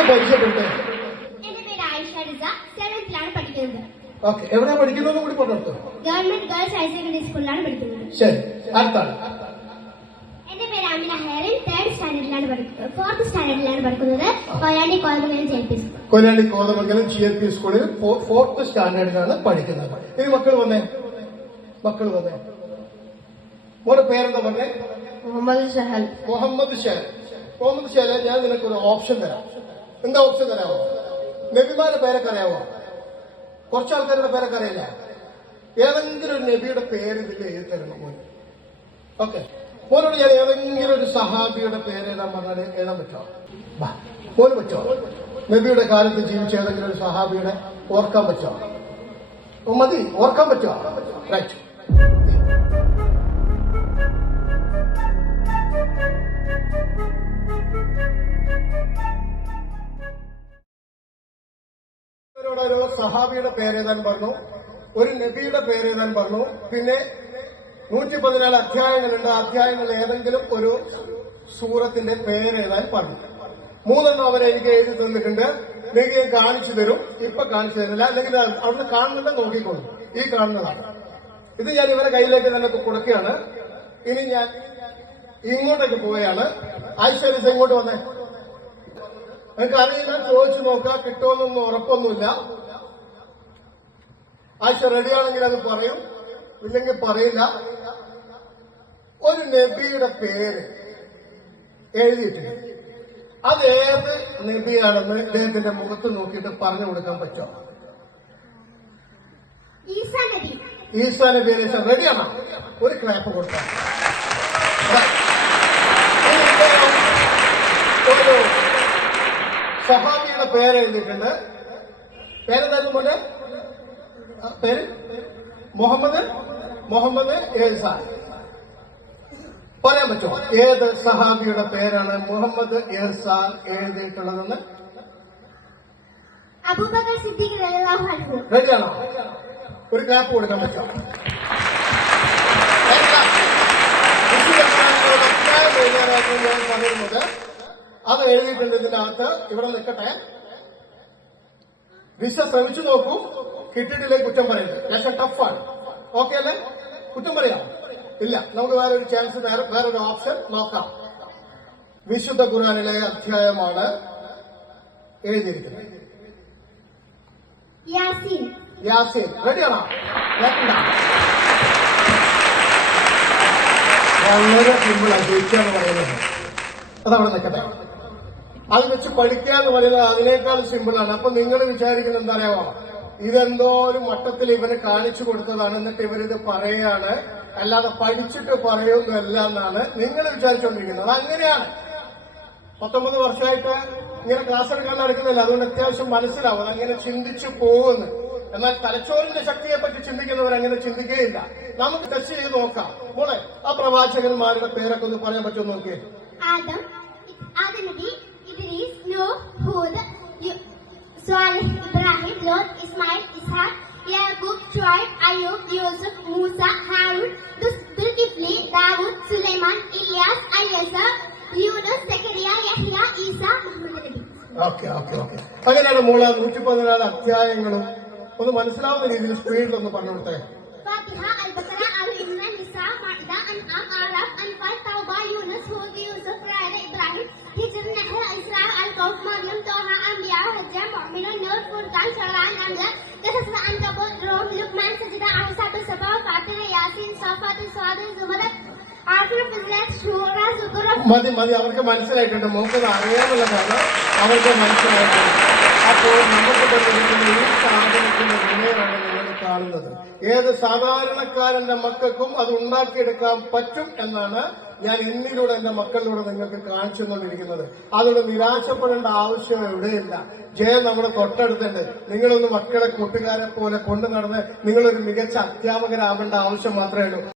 ഒന്ന് പരിചയപ്പെട്ടെ. എന്റെ പേര് ആയിഷ റിസ, 7th പഠിക്കുന്നത്. ഓക്കെ, എവിടെയാ പഠിക്കുന്നതെന്ന് കൂടി പറഞ്ഞു. ഗവൺമെന്റ് ഗേൾസ് ഹയർ സെക്കൻഡറി സ്കൂളിലാണ് പഠിക്കുന്നത്. ശരി, അടുത്താണ്. എന്റെ പേര് ആമിന ഹെറിൻ, 4th സ്റ്റാൻഡേർഡിലാണ് പഠിക്കുന്നത്. Koyilandy Kothamangalam JLP school. Koyilandy Kothamangalam JLP സ്കൂളിൽ 4th സ്റ്റാൻഡേർഡിലാണ് പഠിക്കുന്നത്. ഇനി മക്കൾ വന്നേ. മോന്റെ പേരെന്താ പറഞ്ഞേ? മുഹമ്മദ് ഷഹൽ. മുഹമ്മദ് ഷഹൽ, ഞാൻ നിനക്കൊരു ഓപ്ഷൻ തരാം. എന്താ ഓപ്ഷൻ തരാമോ? നബിമാരുടെ പേരൊക്കെ അറിയാവോ? കുറച്ചാൾക്കാരുടെ പേരൊക്കെ അറിയില്ല. ഏതെങ്കിലും ഒരു നബിയുടെ പേര് ഇതിൽ എഴുതി തരണം മോൻ. ഓക്കെ, മോനോട് ഞാൻ ഏതെങ്കിലും ഒരു സഹാബിയുടെ പേര് എഴുതാൻ പറഞ്ഞാൽ എഴുതാൻ പറ്റുമോ? മോന് പറ്റുമോ? നബിയുടെ കാലത്ത് ജീവിച്ച ഏതെങ്കിലും ഒരു സഹാബിയുടെ ഓർക്കാൻ പറ്റുമോ? മതി, ഓർക്കാൻ പറ്റുമോ? റൈറ്റ്. ഒരു സഹാബിയുടെ പേരെഴുതാൻ പറഞ്ഞു, ഒരു നബിയുടെ പേരെഴുതാൻ പറഞ്ഞു, പിന്നെ 114 അധ്യായങ്ങളുണ്ട്. അധ്യായങ്ങളിൽ ഏതെങ്കിലും ഒരു സൂറത്തിന്റെ പേരെഴുതാൻ പറഞ്ഞു. 3 അവരെ എനിക്ക് എഴുതി തന്നിട്ടുണ്ട്. നിങ്ങൾക്ക് ഞാൻ കാണിച്ചു തരും. ഇപ്പൊ കാണിച്ചു തരില്ല, അല്ലെങ്കിൽ അവിടുന്ന് കാണുന്നുണ്ട്, നോക്കിക്കോളൂ. ഈ കാണുന്നതാണ്. ഇത് ഞാൻ ഇവരെ കയ്യിലേക്ക് തന്നെ കൊടുക്കുകയാണ്. ഇനി ഞാൻ ഇങ്ങോട്ടേക്ക് പോവുകയാണ്. ആയിഷ ഇങ്ങോട്ട് വന്നേ. നിങ്ങൾക്ക് അറിയില്ല, ചോദിച്ചു നോക്കുക. കിട്ടുമെന്നൊന്നും ഉറപ്പൊന്നുമില്ല. ആയിഷ റെഡിയാണെങ്കിൽ അത് പറയും, ഇല്ലെങ്കിൽ പറയില്ല. ഒരു നബിയുടെ പേര് എഴുതിയിട്ടുണ്ട്. അതേത് നബിയാണെന്ന് ഇദ്ദേഹത്തിന്റെ മുഖത്ത് നോക്കിയിട്ട് പറഞ്ഞു കൊടുക്കാൻ പറ്റുമോ? ഈസാ നബി അലൈഹി സ്വലാം. റെഡിയാണോ? ഒരു ക്ലാപ്പ് കൊടുക്കാം. ഒരു സഹാബിയുടെ പേര് എഴുതിയിട്ടുണ്ട്. പേരെന്തായിരുന്നു പോലെ? പേര് മുഹമ്മദ് ഇഹ്സാൻ. പറയാൻ പറ്റുമോ ഏത് സഹാബിയുടെ പേരാണ് മുഹമ്മദ് ഇഹ്സാൻ എഴുതിയിട്ടുള്ളതെന്ന്? അബൂബക്കർ സിദ്ദീഖ് റളിയല്ലാഹു അൻഹു. റെഡിയാണോ? ഒരു ക്ലാപ്പ് കൊടുക്കാൻ പറ്റുമോ? ഞാൻ പറയുന്നത് അത് എഴുതിയിട്ടുണ്ട് ഇതിന്റെ അകത്ത്. ഇവിടെ നിൽക്കട്ടെ. വിസ ശ്രമിച്ചു നോക്കൂ. കിട്ടിയിട്ടില്ലേ കുറ്റം പറയുന്നത്. ലേശം ടഫാണ്. ഓക്കെ അല്ലേ? കുറ്റം പറയാം ഇല്ല. നമുക്ക് വേറൊരു ചാൻസ്, വേറൊരു ഓപ്ഷൻ നോക്കാം. വിശുദ്ധ ഖുർആനിലെ അധ്യായമാണ് എഴുതിയിരിക്കുന്നത്. യാസീൻ. റെഡിയാണോ? വളരെ സിമ്പിളാണ്. ജയിക്കാന്ന് പറയുന്നത് അതവിടെ നിൽക്കട്ടെ. അത് വെച്ച് പഠിക്കുക എന്ന് പറയുന്നത് അതിനേക്കാൾ സിമ്പിളാണ്. അപ്പൊ നിങ്ങൾ വിചാരിക്കുന്നത് എന്താ അറിയാമോ? ഇതെന്തോ ഒരു മട്ടത്തിൽ ഇവന് കാണിച്ചു കൊടുത്തതാണ്, എന്നിട്ട് ഇവരിത് പറയുകയാണ്, അല്ലാതെ പഠിച്ചിട്ട് പറയുന്നതല്ല എന്നാണ് നിങ്ങൾ വിചാരിച്ചുകൊണ്ടിരിക്കുന്നത്. അങ്ങനെയാണ്. 19 വർഷമായിട്ട് ഇങ്ങനെ ക്ലാസ് എടുക്കാൻ നടക്കുന്നില്ല. അതുകൊണ്ട് അത്യാവശ്യം മനസ്സിലാവും അങ്ങനെ ചിന്തിച്ചു പോകുന്നു. എന്നാൽ തലച്ചോറിന്റെ ശക്തിയെ പറ്റി ചിന്തിക്കുന്നവർ അങ്ങനെ ചിന്തിക്കുകയില്ല. നമുക്ക് ടെസ്റ്റ് ചെയ്ത് നോക്കാം. മോളെ, ആ പ്രവാചകന്മാരുടെ പേരൊക്കെ ഒന്ന് പറയാൻ പറ്റുമോ നോക്കിയേ? ആദം നബി, ഇദ്രീസ്, നൂഹ്, ഹൂദ്, സ്വാലിഹ്, ഇബ്രാഹിം, ലോത്ത്, ഇസ്മായിൽ, ഇസ്ഹാഖ്, യാക്കൂബ്, ഷുഐബ്, അയ്യൂബ്, യൂസുഫ്, മൂസ, ഹാറൂൻ, ദുൽകിഫ്ലി, ദാവൂദ്, സുലൈമാൻ, ഇലിയാസ്, അയ്യസ, യൂനുസ്, സക്കരിയ, യഹ്യ, ഈസ, മുഹമ്മദ് നബി. ഓക്കെ. അങ്ങനെയാണ് മോളെ 114 അധ്യായങ്ങളും ഒന്ന് മനസ്സിലാവുന്ന രീതിയിൽ സ്പീഡിലൊന്ന് പറഞ്ഞു കൊടുത്തേ. ഫാത്തിഹ, അൽ-ബഖറ, അൽ-ഇംറാൻ, നിസാ, മഅദ, അൻആം, അറാഫ്, അൻഫാൽ, തൗബ, യൂനുസ്, ഹൂദ്, യൂസുഫ്, റാഅദ്, ഇബ്രാഹിം, ഹിജ്ർ, നഹ്ൽ, ഇസ്രാ, അൽ-കൗഫ്, മറിയം, തോഹ, അംബിയ, ഹജ്ജ, മുഅ്മിനൂൻ, നൂർ, ഫുർഖാൻ, ശുഅറ, നംല, ഖസസ്, അൻകബൂത്ത്, റൂം, ലുഖ്മാൻ, സജ്ദ, അഹ്സാബ്, സബ, ഫാത്തിഹ, യാസീൻ, സഫാത്ത്, സ്വാദ്, സുമർ, ആഖിർ, ഫിസ്ലത്ത്, ശൂറ, സുഖറ. മതി. അവർക്ക് മനസ്സിലായിട്ടുണ്ട്. മോക്കത് അറിയാനുള്ള കാരണം അവർക്ക് മനസ്സിലായിട്ടുണ്ട്. അപ്പോൾ നമുക്ക് തന്നിരിക്കുന്ന ഈ സാധനത്തിന്റെ വിലയാണ് നിങ്ങൾ കാണുന്നത്. ഏത് സാധാരണക്കാരന്റെ മക്കൾക്കും അത് ഉണ്ടാക്കിയെടുക്കാൻ പറ്റും എന്നാണ് ഞാൻ എന്നിലൂടെ എന്റെ മക്കളിലൂടെ നിങ്ങൾക്ക് കാണിച്ചു തന്നിരിക്കുന്നത്. അതുകൊണ്ട് നിരാശപ്പെടേണ്ട ആവശ്യം എവിടെയില്ല. ജയം നമ്മുടെ തൊട്ടടുത്തുണ്ട്. നിങ്ങളൊന്ന് മക്കളെ കൂട്ടുകാരെ പോലെ കൊണ്ടു നടന്ന് നിങ്ങളൊരു മികച്ച അധ്യാപകരാവേണ്ട ആവശ്യം മാത്രമേ ഉള്ളൂ.